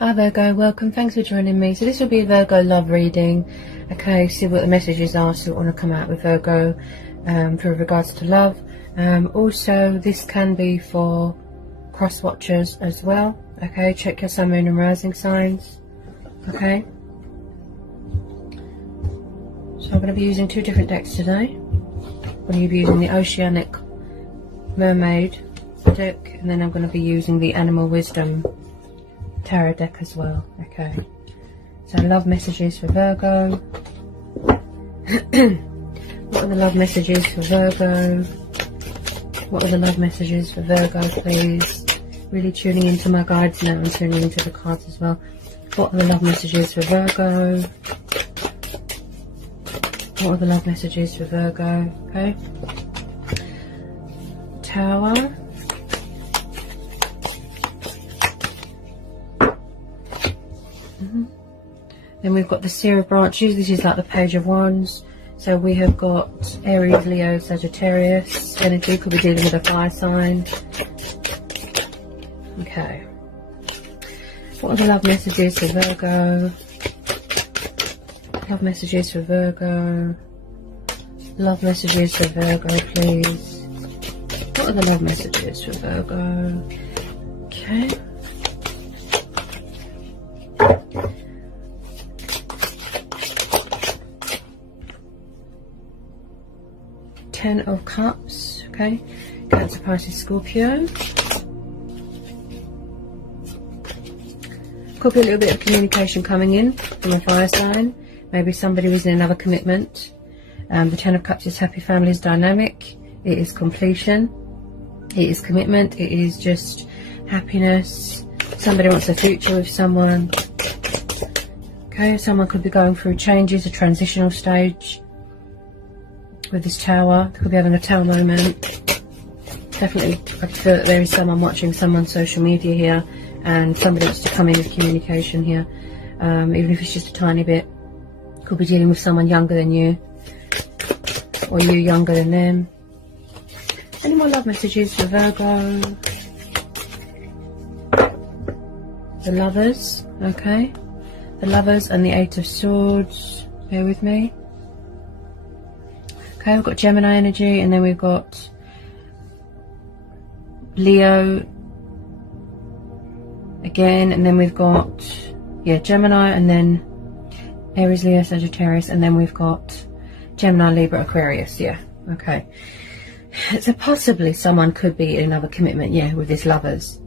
Hi Virgo, welcome, thanks for joining me. So this will be a Virgo love reading. Okay, see what the messages are, see what want to come out with Virgo for regards to love. Also, this can be for cross watchers as well. Okay, check your sun, moon and rising signs. Okay. So I'm going to be using two different decks today. I'm going to be using the Oceanic Mermaid deck, and then I'm going to be using the Animal Wisdom Tarot deck as well. Okay, so love messages for Virgo. What are the love messages for Virgo? What are the love messages for Virgo, please? Really tuning into my guides now and tuning into the cards as well. What are the love messages for Virgo? What are the love messages for Virgo? Okay, Tower. Then we've got the Seer of Branches. This is like the Page of Wands. So we have got Aries, Leo, Sagittarius energy. Could be dealing with a fire sign. Okay. What are the love messages for Virgo? Love messages for Virgo. Love messages for Virgo, please. What are the love messages for Virgo? Okay. Ten of Cups, okay, Cancer, Pisces, Scorpio. Could be a little bit of communication coming in from a fire sign. Maybe somebody was in another commitment. The Ten of Cups is happy families dynamic. It is completion. It is commitment. It is just happiness. Somebody wants a future with someone. Okay, someone could be going through changes, a transitional stage. With this Tower, they could be having a Tower moment. Definitely, I feel that there is someone watching someone's social media here, and somebody wants to come in with communication here, even if it's just a tiny bit. Could be dealing with someone younger than you, or you younger than them. Any more love messages for Virgo? The Lovers, okay. The Lovers and the Eight of Swords. Bear with me. Okay, we've got Gemini energy, and then we've got Leo again, and then we've got, yeah, Gemini, and then Aries, Leo, Sagittarius, and then we've got Gemini, Libra, Aquarius, yeah, okay. So possibly someone could be in another commitment, yeah, with this Lovers,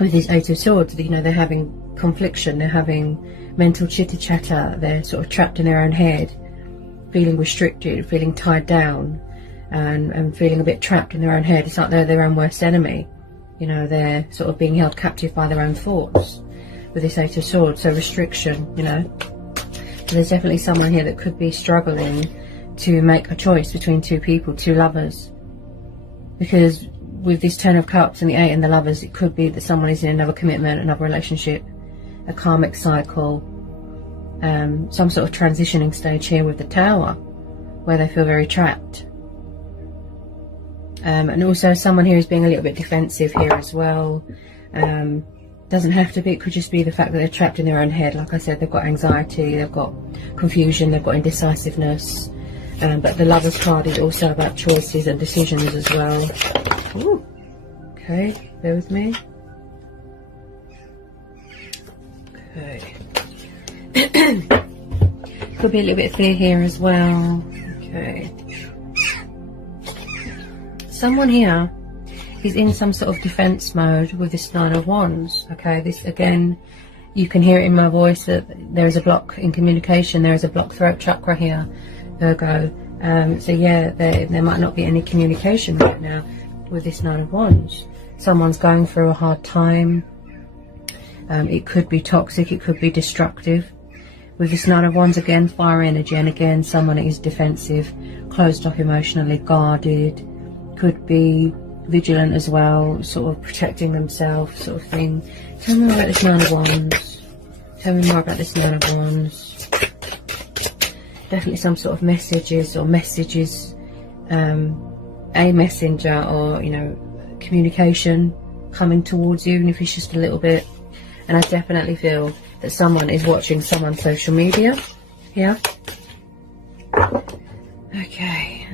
with this Eight of Swords. You know, they're having confliction, they're having mental chitter-chatter, they're sort of trapped in their own head, feeling restricted, feeling tied down, and feeling a bit trapped in their own head. It's like they're their own worst enemy. You know, they're sort of being held captive by their own thoughts with this Eight of Swords. So restriction, you know. So there's definitely someone here that could be struggling to make a choice between two people, two lovers. Because with this Ten of Cups and the Eight and the Lovers, it could be that someone is in another commitment, another relationship, a karmic cycle. Some sort of transitioning stage here with the Tower, where they feel very trapped. And also someone here is being a little bit defensive here as well. Doesn't have to be, it could just be the fact that they're trapped in their own head. Like I said, they've got anxiety, they've got confusion, they've got indecisiveness. But the Lovers card is also about choices and decisions as well. Ooh. Okay, bear with me. Okay. Could be a little bit of fear here as well. Okay. Someone here is in some sort of defense mode with this Nine of Wands. Okay, this again, you can hear it in my voice that there is a block in communication. There is a blocked throat chakra here, Virgo. So yeah, there might not be any communication right now with this Nine of Wands. Someone's going through a hard time. It could be toxic, it could be destructive. With this Nine of Wands, again, fire energy, and again, someone is defensive, closed off emotionally, guarded, could be vigilant as well, sort of protecting themselves, sort of thing. Tell me more about this Nine of Wands. Tell me more about this Nine of Wands. Definitely some sort of messages, a messenger, or, you know, communication coming towards you, even if it's just a little bit. And I definitely feel that someone is watching someone's social media here. Okay.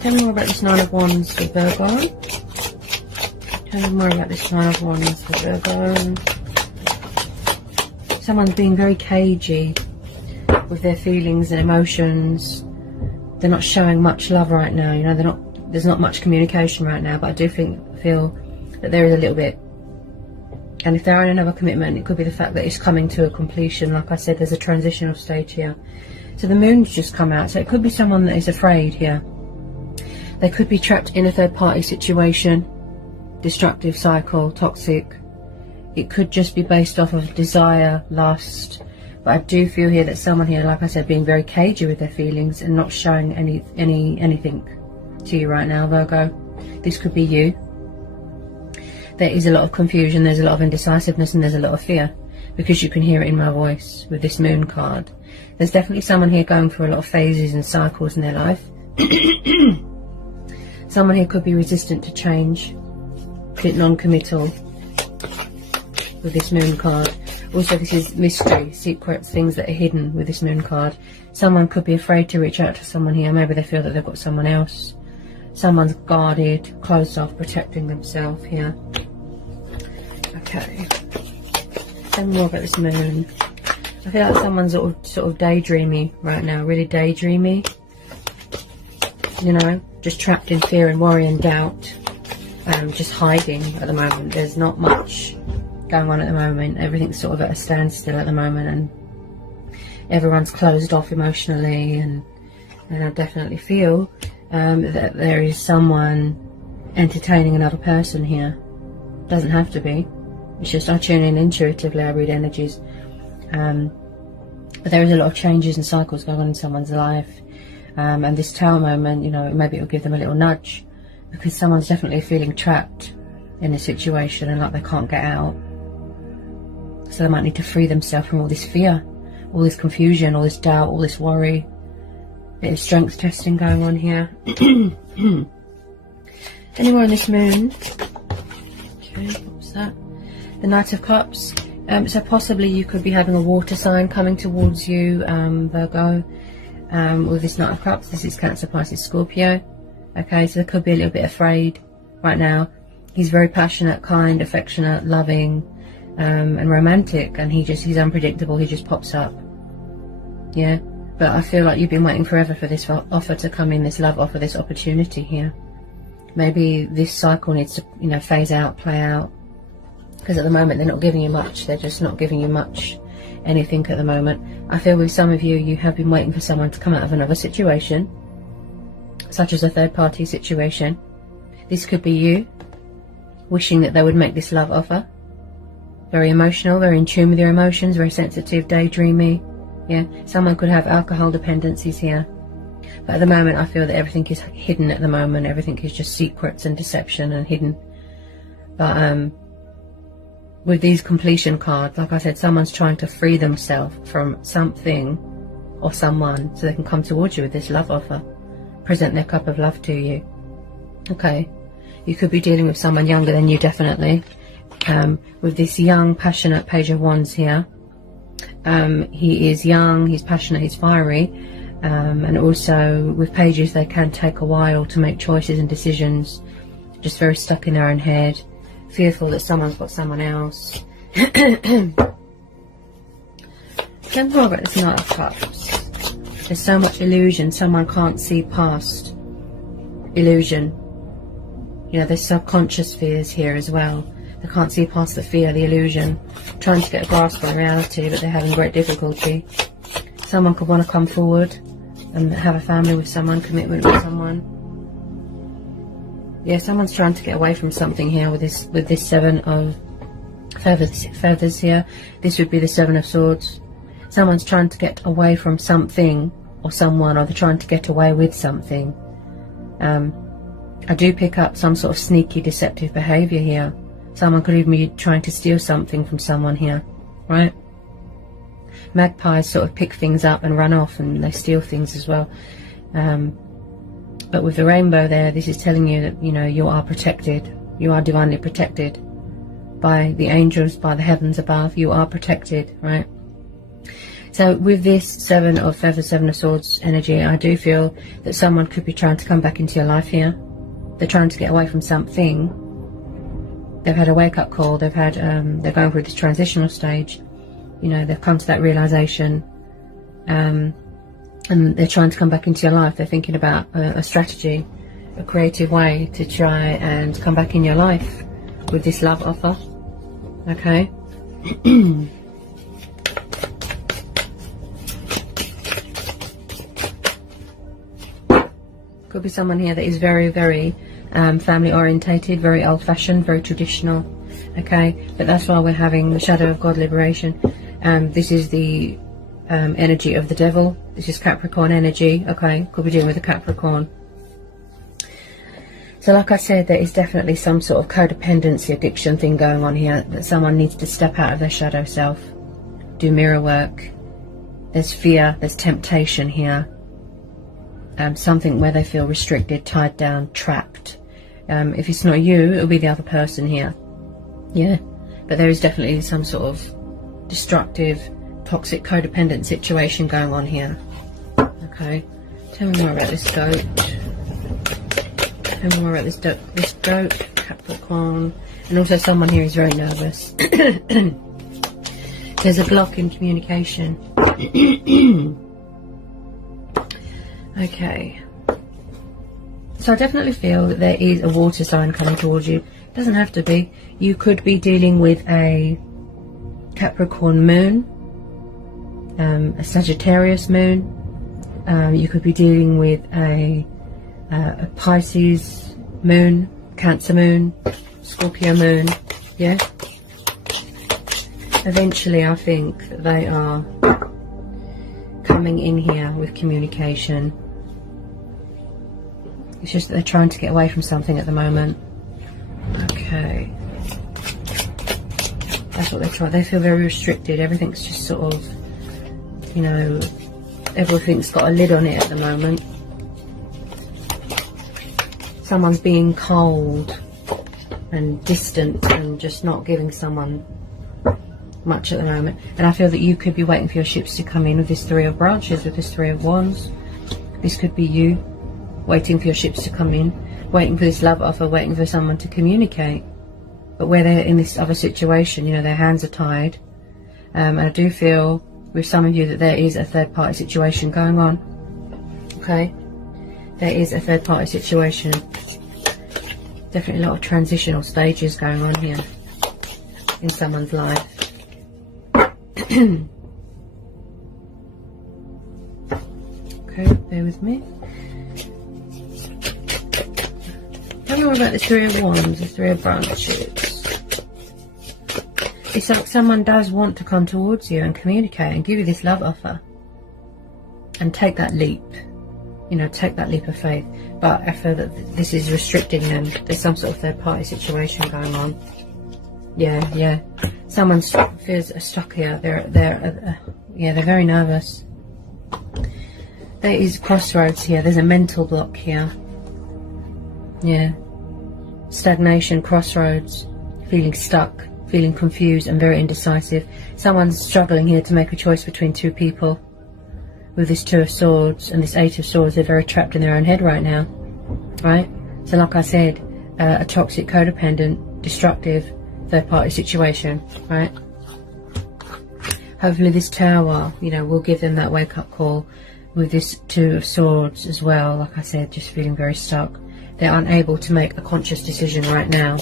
Tell me more about this Nine of Wands for Virgo. Tell me more about this Nine of Wands for Virgo. Someone's being very cagey with their feelings and emotions. They're not showing much love right now. You know, there's not much communication right now. But I do feel that there is a little bit. And if they're in another commitment, it could be the fact that it's coming to a completion. Like I said, there's a transitional stage here. So the moon's just come out. So it could be someone that is afraid here. They could be trapped in a third-party situation, destructive cycle, toxic. It could just be based off of desire, lust. But I do feel here that someone here, like I said, being very cagey with their feelings and not showing anything to you right now, Virgo. This could be you. There is a lot of confusion, there's a lot of indecisiveness, and there's a lot of fear, because you can hear it in my voice with this moon card. There's definitely someone here going through a lot of phases and cycles in their life. Someone here could be resistant to change, a bit non-committal with this moon card. Also, this is mystery, secrets, things that are hidden with this moon card. Someone could be afraid to reach out to someone here. Maybe they feel that they've got someone else. Someone's guarded, closed off, protecting themselves here. Okay. Tell me more about this moon. I feel like someone's sort of daydreamy right now, really daydreamy. You know, just trapped in fear and worry and doubt. Just hiding at the moment. There's not much going on at the moment. Everything's sort of at a standstill at the moment, and everyone's closed off emotionally, and I definitely feel that there is someone entertaining another person here. Doesn't have to be. It's just I tune in intuitively, I read energies. But there is a lot of changes and cycles going on in someone's life. And this Tower moment, you know, maybe it'll give them a little nudge, because someone's definitely feeling trapped in a situation and like they can't get out. So they might need to free themselves from all this fear, all this confusion, all this doubt, all this worry. Bit of strength testing going on here. Anyone on this moon? Okay, what's that? The Knight of Cups. So possibly you could be having a water sign coming towards you, Virgo. With this Knight of Cups, this is Cancer, Pisces, Scorpio. Okay, so they could be a little bit afraid right now. He's very passionate, kind, affectionate, loving, and romantic, and he's unpredictable. He just pops up. Yeah, but I feel like you've been waiting forever for this offer to come in, this love offer, this opportunity here. Maybe this cycle needs to, you know, phase out, play out, because at the moment they're not giving you much. They're just not giving you much, anything at the moment. I feel with some of you, you have been waiting for someone to come out of another situation, such as a third-party situation. This could be you wishing that they would make this love offer. Very emotional, very in tune with your emotions, very sensitive, daydreamy. Yeah, someone could have alcohol dependencies here. But at the moment, I feel that everything is hidden at the moment. Everything is just secrets and deception and hidden. But with these completion cards, like I said, someone's trying to free themselves from something or someone so they can come towards you with this love offer. Present their cup of love to you. Okay. You could be dealing with someone younger than you, definitely. With this young, passionate Page of Wands here. He is young, he's passionate, he's fiery. And also with pages, they can take a while to make choices and decisions. Just very stuck in their own head. Fearful that someone's got someone else. Don't worry about this Knight of Cups. There's so much illusion, someone can't see past illusion. You know, there's subconscious fears here as well. They can't see past the fear, the illusion, trying to get a grasp on reality, but they're having great difficulty. Someone could want to come forward and have a family with someone, commitment with someone. Yeah, someone's trying to get away from something here with this Seven of Feathers here. This would be the Seven of Swords. Someone's trying to get away from something or someone, or they're trying to get away with something. I do pick up some sort of sneaky, deceptive behaviour here. Someone could even be trying to steal something from someone here, right? Magpies sort of pick things up and run off, and they steal things as well. But with the rainbow there, this is telling you that, you know, you are protected. You are divinely protected by the angels, by the heavens above. You are protected, right? So with this Seven of Feathers, Seven of Swords energy, I do feel that someone could be trying to come back into your life here. They're trying to get away from something. They've had a wake-up call. They've had, they're going through this transitional stage. You know, they've come to that realization, and they're trying to come back into your life. They're thinking about a strategy, a creative way to try and come back in your life with this love offer. Okay. Could be someone here that is very, very family orientated, very old fashioned, very traditional. Okay, but that's why we're having the Shadow of God liberation. This is the energy of the devil. This is Capricorn energy. Okay, could be dealing with a Capricorn. So like I said, there is definitely some sort of codependency, addiction thing going on here, that someone needs to step out of their shadow self, do mirror work. There's fear, there's temptation here. Something where they feel restricted, tied down, trapped. If it's not you, it'll be the other person here. Yeah, but there is definitely some sort of destructive, toxic, codependent situation going on here. Okay, tell me more about this goat. Tell me more about this goat, Capricorn. And also someone here is very nervous. There's a block in communication. Okay, so I definitely feel that there is a water sign coming towards you. It doesn't have to be. You could be dealing with a Capricorn moon, a Sagittarius moon. You could be dealing with a Pisces moon, Cancer moon, Scorpio moon. Yeah. Eventually, I think that they are coming in here with communication. It's just that they're trying to get away from something at the moment. Okay. That's what they're trying. They feel very restricted. Everything's just sort of, you know, everything's got a lid on it at the moment. Someone's being cold and distant and just not giving someone much at the moment. And I feel that you could be waiting for your ships to come in with this Three of Branches, with this Three of Wands. This could be you waiting for your ships to come in, waiting for this love offer, waiting for someone to communicate. But where they're in this other situation, you know, their hands are tied. And I do feel with some of you that there is a third party situation going on. Okay, there is a third party situation. Definitely a lot of transitional stages going on here in someone's life. Okay, bear with me. Tell me more about the Three of Wands, the Three of Branches. It's like someone does want to come towards you and communicate and give you this love offer. And take that leap. You know, take that leap of faith. But I feel that this is restricting them. There's some sort of third party situation going on. Yeah, yeah. Someone feels stuck here. They're very nervous. There is crossroads here. There's a mental block here. Yeah. Stagnation, crossroads, feeling stuck, feeling confused and very indecisive. Someone's struggling here to make a choice between two people. With this Two of Swords and this Eight of Swords, they're very trapped in their own head right now. Right? So like I said, a toxic, codependent, destructive, third party situation, right? Hopefully this Tower, you know, will give them that wake up call with this Two of Swords as well. Like I said, just feeling very stuck. They're unable to make a conscious decision right now.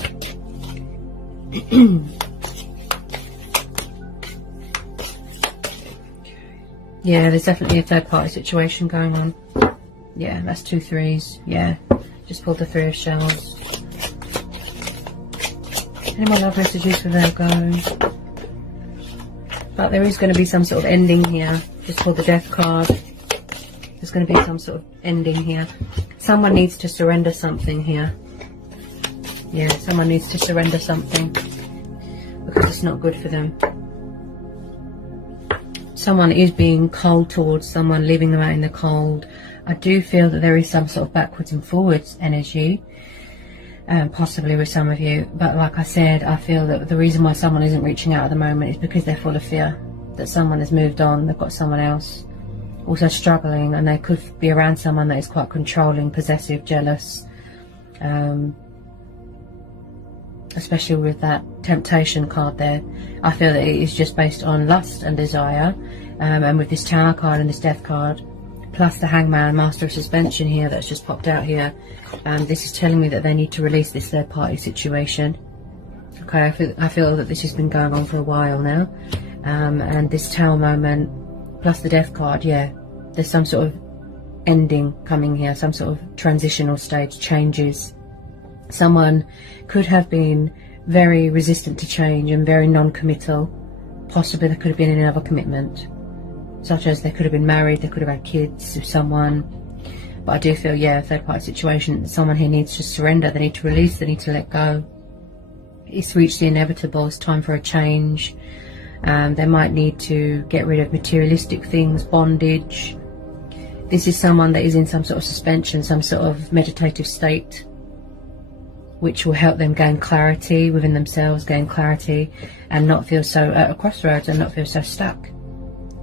Yeah, there's definitely a third party situation going on. Yeah, that's 2 threes. Yeah, just pulled the Three of Shells. Any more love messages for Virgo? But there is going to be some sort of ending here. Just pulled the Death card. There's going to be some sort of ending here. Someone needs to surrender something here. Yeah, someone needs to surrender something because it's not good for them. Someone is being cold towards someone, leaving them out in the cold. I do feel that there is some sort of backwards and forwards energy. possibly with some of you. But like I said, I feel that the reason why someone isn't reaching out at the moment is because they're full of fear that someone has moved on, they've got someone else, also struggling, and they could be around someone that is quite controlling, possessive, jealous, especially with that temptation card there. I feel that it is just based on lust and desire, and with this Tower card and this Death card, plus the Hangman, Master of Suspension here that's just popped out here, this is telling me that they need to release this third party situation. Okay, I feel that this has been going on for a while now, and this Tower moment plus the Death card, yeah, there's some sort of ending coming here, some sort of transitional stage, changes. Someone could have been very resistant to change and very non-committal. Possibly there could have been another commitment, such as they could have been married, they could have had kids with someone. But I do feel, yeah, a third party situation, someone here needs to surrender, they need to release, they need to let go. It's reached the inevitable, it's time for a change. They might need to get rid of materialistic things, bondage. This is someone that is in some sort of suspension, some sort of meditative state, which will help them gain clarity within themselves, gain clarity, and not feel so at a crossroads and not feel so stuck.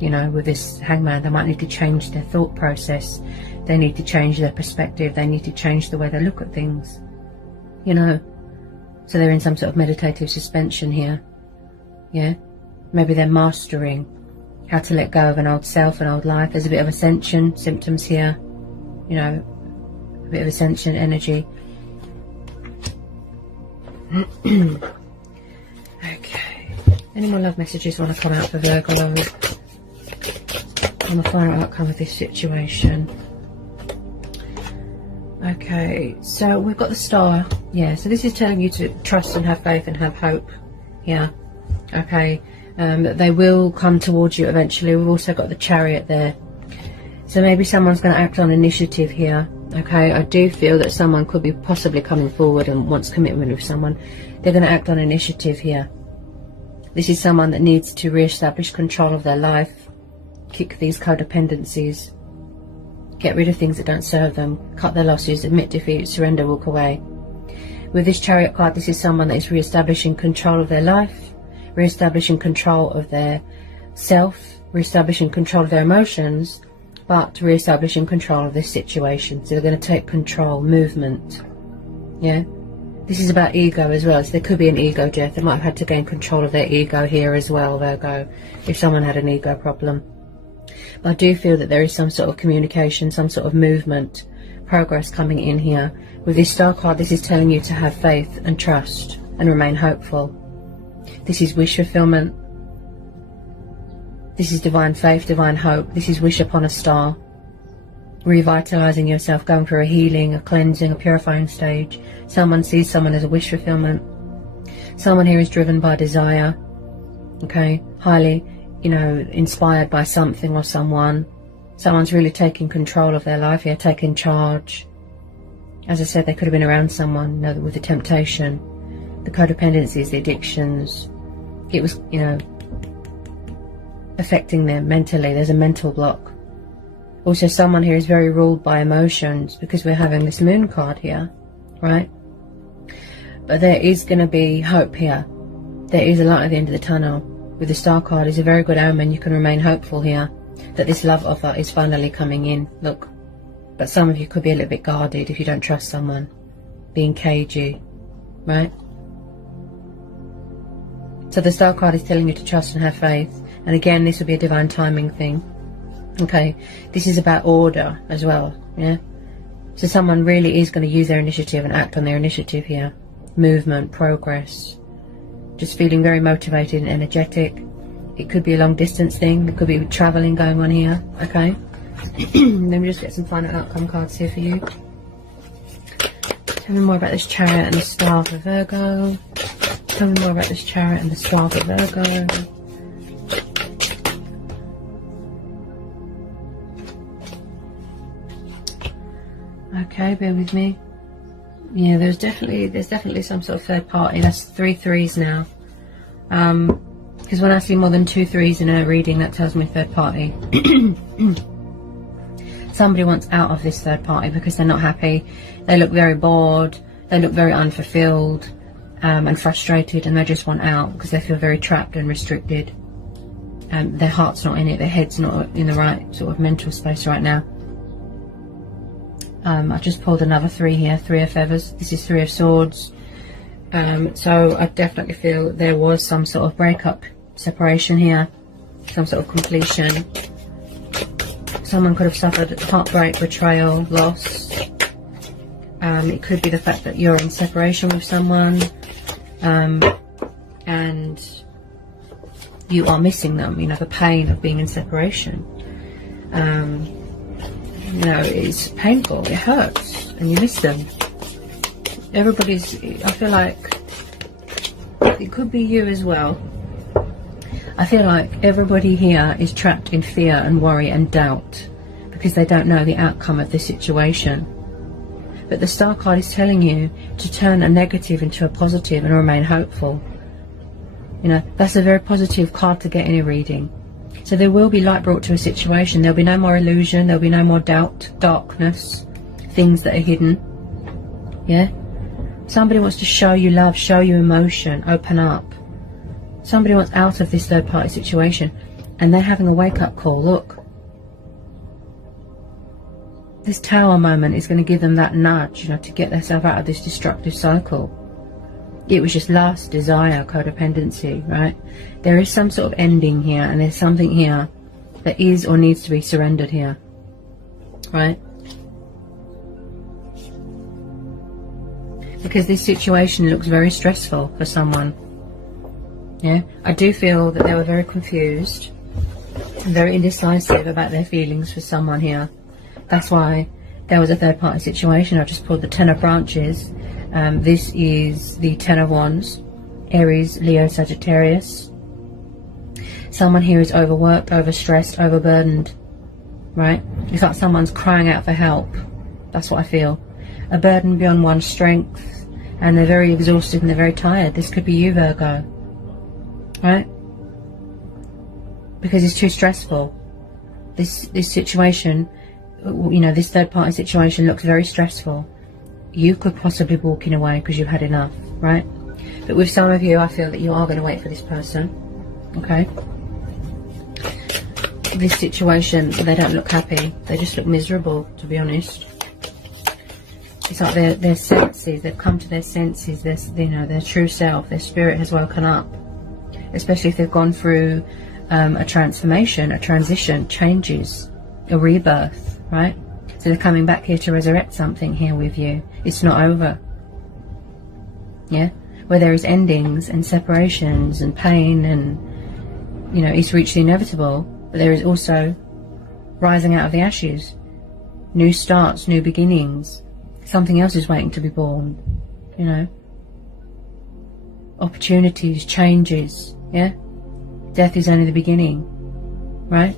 You know, with this Hangman, they might need to change their thought process. They need to change their perspective. They need to change the way they look at things. You know, so they're in some sort of meditative suspension here. Yeah, maybe they're mastering how to let go of an old self, an old life. There's a bit of ascension symptoms here. You know, a bit of ascension energy. Okay. Any more love messages want to come out for Virgo lovers on the final outcome of this situation? Okay, so we've got the Star. Yeah, so this is telling you to trust and have faith and have hope. Yeah. Okay. That they will come towards you eventually. We've also got the Chariot there. So maybe someone's going to act on initiative here. Okay, I do feel that someone could be possibly coming forward and wants commitment with someone. They're going to act on initiative here. This is someone that needs to re-establish control of their life, kick these codependencies, get rid of things that don't serve them, cut their losses, admit defeat, surrender, walk away. With this Chariot card, this is someone that is re-establishing control of their life, re-establishing control of their self, re-establishing control of their emotions, but re-establishing control of this situation. So they're going to take control, movement. Yeah, this is about ego as well. So there could be an ego death. They might have had to gain control of their ego here as well, Virgo, if someone had an ego problem. But I do feel that there is some sort of communication, some sort of movement, progress coming in here. With this Star card, this is telling you to have faith and trust and remain hopeful. This is wish fulfillment. This is divine faith, divine hope. This is wish upon a star. Revitalizing yourself, going through a healing, a cleansing, a purifying stage. Someone sees someone as a wish fulfillment. Someone here is driven by desire. Okay, highly, you know, inspired by something or someone. Someone's really taking control of their life here, taking charge. As I said, they could have been around someone, you know, with the temptation, the codependencies, the addictions. It was, you know, affecting them mentally. There's a mental block. Also, someone here is very ruled by emotions because we're having this Moon card here, right? But there is going to be hope here. There is a light at the end of the tunnel. With the Star card, it's a very good omen. You can remain hopeful here that this love offer is finally coming in. Look, but some of you could be a little bit guarded if you don't trust someone, being cagey, right? So the Star card is telling you to trust and have faith. And again, this will be a divine timing thing. Okay, this is about order as well, yeah? So someone really is going to use their initiative and act on their initiative here. Movement, progress. Just feeling very motivated and energetic. It could be a long distance thing. There could be travelling going on here, okay? Let me just get some final outcome cards here for you. Tell me more about this Chariot and the Star for Virgo. Tell me more about this Chariot and the Star for Virgo. Okay, bear with me. Yeah, there's definitely some sort of third party. That's 3 threes now. Because when I see more than 2 threes in a reading, that tells me third party. Somebody wants out of this third party because they're not happy. They look very bored. They look very unfulfilled and frustrated, and they just want out because they feel very trapped and restricted. Their heart's not in it, their head's not in the right sort of mental space right now. I just pulled another 3 here, 3 of feathers. This is 3 of swords. So I definitely feel there was some sort of breakup, separation here, some sort of completion. Someone could have suffered heartbreak, betrayal, loss. It could be the fact that you're in separation with someone, and you are missing them, you know, the pain of being in separation. You know, it's painful, it hurts, and you miss them. Everybody's, I feel like, it could be you as well. I feel like everybody here is trapped in fear and worry and doubt because they don't know the outcome of the situation. But the Star card is telling you to turn a negative into a positive and remain hopeful. You know, that's a very positive card to get in a reading. So there will be light brought to a situation. There'll be no more illusion. There'll be no more doubt, darkness, things that are hidden. Yeah? Somebody wants to show you love, show you emotion, open up. Somebody wants out of this third party situation, and they're having a wake-up call. Look. This Tower moment is going to give them that nudge, you know, to get themselves out of this destructive cycle. It was just lust, desire, codependency, right? There is some sort of ending here, and there's something here that is or needs to be surrendered here, right? Because this situation looks very stressful for someone. Yeah, I do feel that they were very confused and very indecisive about their feelings for someone here. That's why there was a third party situation. I just pulled the 10 of branches. This is the 10 of wands, Aries, Leo, Sagittarius. Someone here is overworked, overstressed, overburdened, right? It's like someone's crying out for help. That's what I feel. A burden beyond one's strength, and they're very exhausted and they're very tired. This could be you, Virgo, right? Because it's too stressful. This situation, you know, this third party situation looks very stressful. You could possibly be walking away because you've had enough, right? But with some of you, I feel that you are going to wait for this person, okay? This situation, they don't look happy. They just look miserable, to be honest. It's like their senses, they've come to their senses, you know, their true self, their spirit has woken up. Especially if they've gone through a transformation, a transition, changes, a rebirth, right? So they're coming back here to resurrect something here with you. It's not over. Yeah? Where there is endings and separations and pain and, you know, it's reached the inevitable. But there is also rising out of the ashes. New starts, new beginnings. Something else is waiting to be born, you know. Opportunities, changes, yeah. Death is only the beginning, right?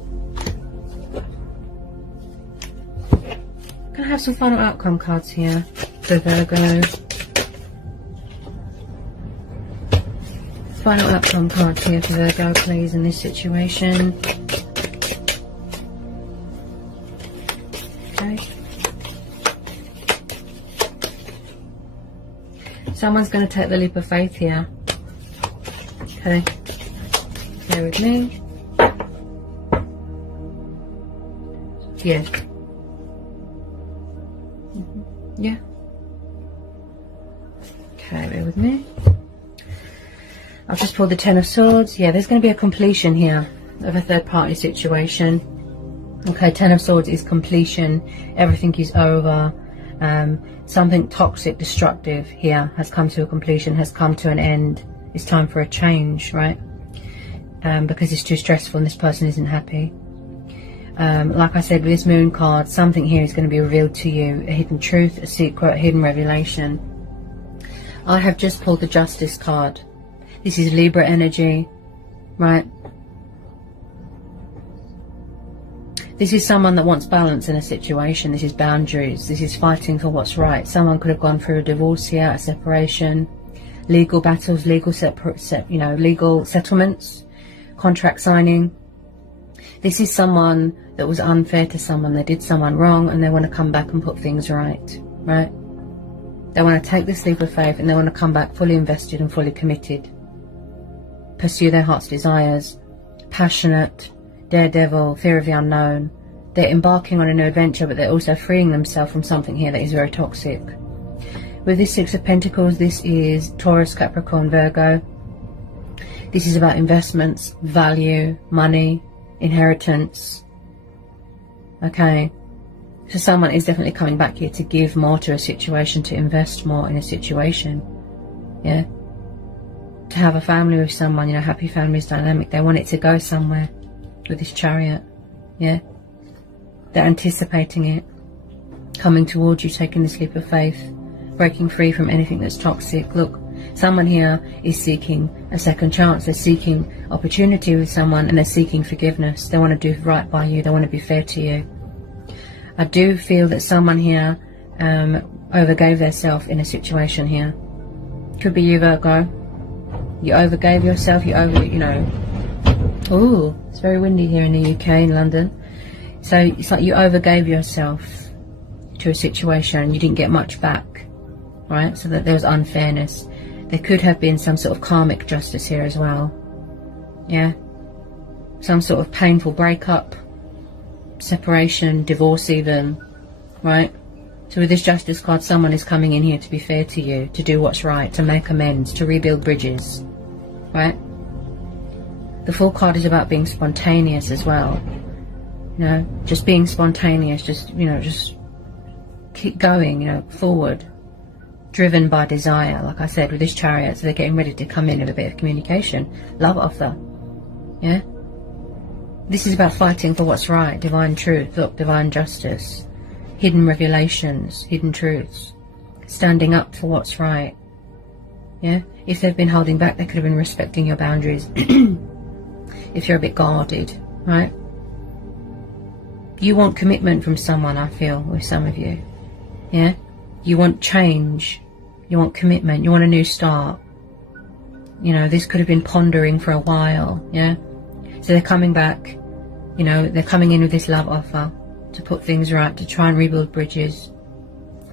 Can I have some final outcome cards here for Virgo? Final outcome cards here for Virgo, please, in this situation. Okay. Someone's going to take the leap of faith here. Okay. Bear with me. Yeah. Yeah. Okay, bear with me. I've just pulled the 10 of swords. Yeah, there's going to be a completion here of a third party situation. Okay, 10 of swords is completion. Everything is over. Something toxic, destructive here has come to a completion, has come to an end. It's time for a change, right? Because it's too stressful and this person isn't happy. Like I said, with this moon card, something here is going to be revealed to you. A hidden truth, a secret, a hidden revelation. I have just pulled the Justice card. This is Libra energy, right? This is someone that wants balance in a situation. This is boundaries. This is fighting for what's right. Someone could have gone through a divorce here, a separation, legal battles, legal legal settlements, contract signing. This is someone that was unfair to someone. They did someone wrong and they want to come back and put things right, right? They want to take this leap of faith and they want to come back fully invested and fully committed. Pursue their heart's desires. Passionate, daredevil, fear of the unknown. They're embarking on a new adventure, but they're also freeing themselves from something here that is very toxic. With this Six of Pentacles, this is Taurus, Capricorn, Virgo. This is about investments, value, money, inheritance. Okay. So someone is definitely coming back here to give more to a situation, to invest more in a situation. Yeah. To have a family with someone, you know, happy families dynamic. They want it to go somewhere with this Chariot. Yeah. They're anticipating it. Coming towards you, taking this leap of faith. Breaking free from anything that's toxic. Look, someone here is seeking a second chance. They're seeking opportunity with someone and they're seeking forgiveness. They want to do right by you. They want to be fair to you. I do feel that someone here overgave themselves in a situation here. Could be you, Virgo. You overgave yourself. You know. Ooh, it's very windy here in the UK, in London. So it's like you overgave yourself to a situation. You didn't get much back, right? So that there was unfairness. There could have been some sort of karmic justice here as well. Yeah. Some sort of painful breakup, separation, divorce even, right? So with this Justice card, someone is coming in here to be fair to you, to do what's right, to make amends, to rebuild bridges, right? The Fool card is about being spontaneous as well. You know, just being spontaneous, just, you know, just keep going, you know, forward. Driven by desire, like I said, with this Chariot. So they're getting ready to come in with a bit of communication. Love offer. Yeah? This is about fighting for what's right. Divine truth. Look, divine justice. Hidden revelations. Hidden truths. Standing up for what's right. Yeah? If they've been holding back, they could have been respecting your boundaries. If you're a bit guarded, right? You want commitment from someone, I feel, with some of you. Yeah? You want change. You want commitment. You want a new start. You know, this could have been pondering for a while. Yeah? So they're coming back. You know, they're coming in with this love offer to put things right, to try and rebuild bridges.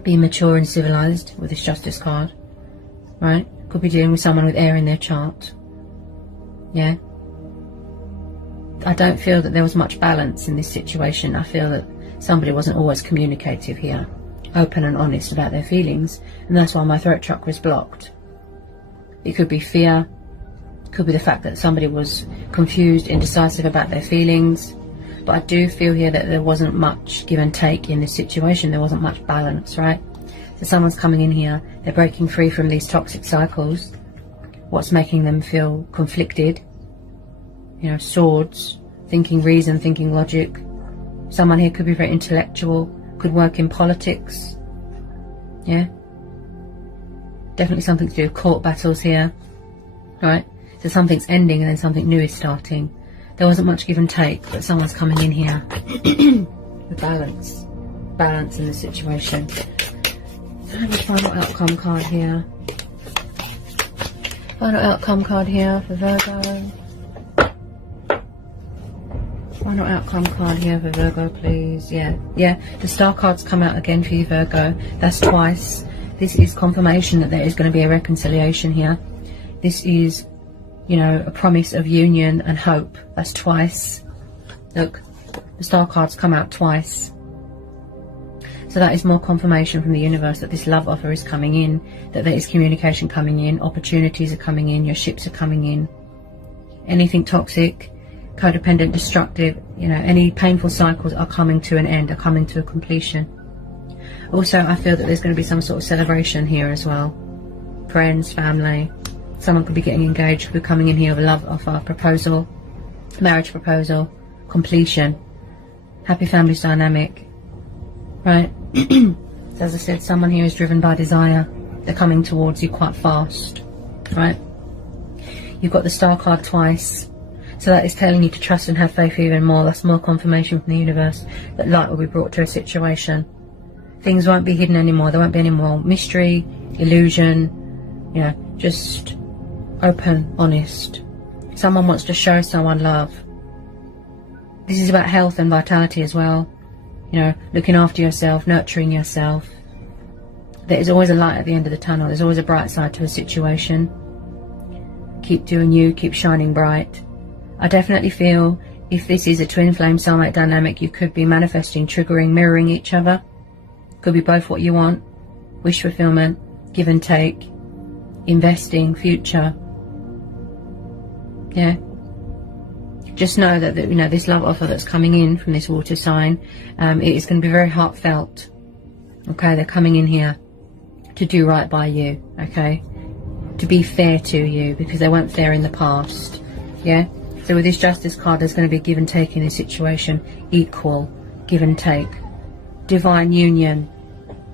Be mature and civilized with this Justice card. Right? Could be dealing with someone with air in their chart. Yeah? I don't feel that there was much balance in this situation. I feel that somebody wasn't always communicative here, open and honest about their feelings, and that's why my throat chakra is blocked. It could be fear, it could be the fact that somebody was confused, indecisive about their feelings, but I do feel here that there wasn't much give and take in this situation. There wasn't much balance, right? So someone's coming in here, they're breaking free from these toxic cycles. What's making them feel conflicted? You know, swords, thinking reason, thinking logic. Someone here could be very intellectual, could work in politics. Yeah? Definitely something to do with court battles here. Right? So something's ending and then something new is starting. There wasn't much give and take, but someone's coming in here with balance. Balance in the situation. And the final outcome card here. Final outcome card here for Virgo. Final outcome card here for Virgo, please. Yeah, the Star card's come out again for you, Virgo. That's twice. This is confirmation that there is going to be a reconciliation here. This is, you know, a promise of union and hope. That's twice. Look, the Star card's come out twice. So that is more confirmation from the universe that this love offer is coming in, that there is communication coming in, opportunities are coming in, your ships are coming in. Anything toxic, codependent, destructive, you know, any painful cycles are coming to an end, are coming to a completion. Also, I feel that there's going to be some sort of celebration here as well. Friends, family, someone could be getting engaged, could be coming in here with a love offer, proposal, marriage proposal, completion, happy families dynamic, right? So as I said, someone here is driven by desire. They're coming towards you quite fast, right? You've got the Star card twice. So that is telling you to trust and have faith even more. That's more confirmation from the universe that light will be brought to a situation. Things won't be hidden anymore. There won't be any more mystery, illusion, you know, just open, honest. Someone wants to show someone love. This is about health and vitality as well. You know, looking after yourself, nurturing yourself. there is always a light at the end of the tunnel. There's always a bright side to a situation. Keep doing you, keep shining bright. I definitely feel if this is a twin flame soulmate dynamic, you could be manifesting, triggering, mirroring each other. Could be both what you want. Wish fulfillment, give and take, investing, future. Yeah. Just know that, you know, this love offer that's coming in from this water sign, it is going to be very heartfelt. Okay, they're coming in here to do right by you. Okay, to be fair to you, because they weren't fair in the past. Yeah. So with this Justice card, there's going to be give and take in this situation. Equal, give and take, divine union,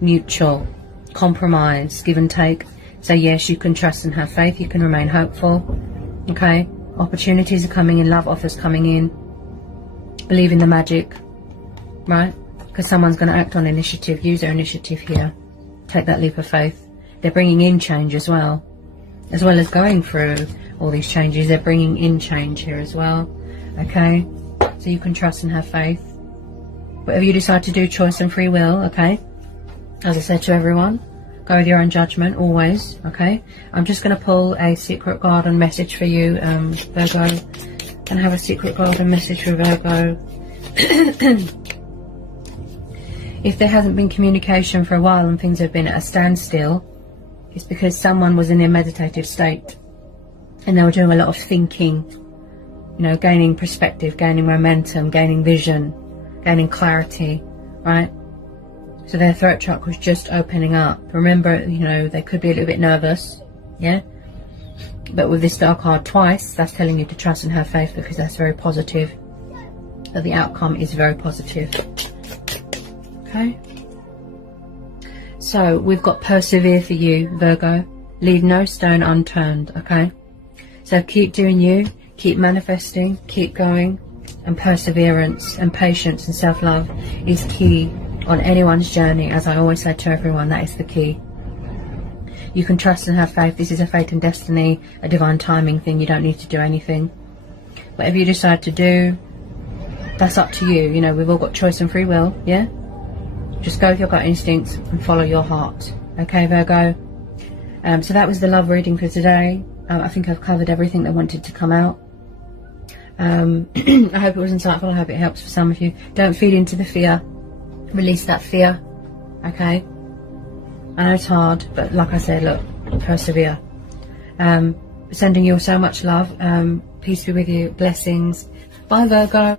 mutual, compromise, give and take. So yes, you can trust and have faith. You can remain hopeful. Okay. Opportunities are coming in, love offers coming in. Believe in the magic, right? Because someone's going to act on initiative, use their initiative here. Take that leap of faith. They're bringing in change as well as going through all these changes. They're bringing in change here as well. Okay, so you can trust and have faith. Whatever you decide to do, choice and free will. Okay, as I said to everyone, go with your own judgment always. Okay, I'm just going to pull a secret garden message for you, Virgo. Can I have a secret golden message for Virgo? If there hasn't been communication for a while and things have been at a standstill, it's because someone was in a meditative state and they were doing a lot of thinking, you know, gaining perspective, gaining momentum, gaining vision, gaining clarity, right? So their throat chakra was just opening up. Remember, you know, they could be a little bit nervous, yeah? But with this star card twice, that's telling you to trust and have faith, because that's very positive. That the outcome is very positive. Okay? So we've got persevere for you, Virgo. Leave no stone unturned, okay? So keep doing you, keep manifesting, keep going, and perseverance and patience and self-love is key on anyone's journey. As I always say to everyone, that is the key. You can trust and have faith. This is a fate and destiny, a divine timing thing. You don't need to do anything. Whatever you decide to do, that's up to you. You know, we've all got choice and free will, yeah? Just go with your gut instincts and follow your heart. Okay, Virgo? So that was the love reading for today. I think I've covered everything that wanted to come out. I hope it was insightful. I hope it helps for some of you. Don't feed into the fear. Release that fear. Okay? I know it's hard, but like I said, look, persevere. Sending you all so much love. Peace be with you. Blessings. Bye, Virgo.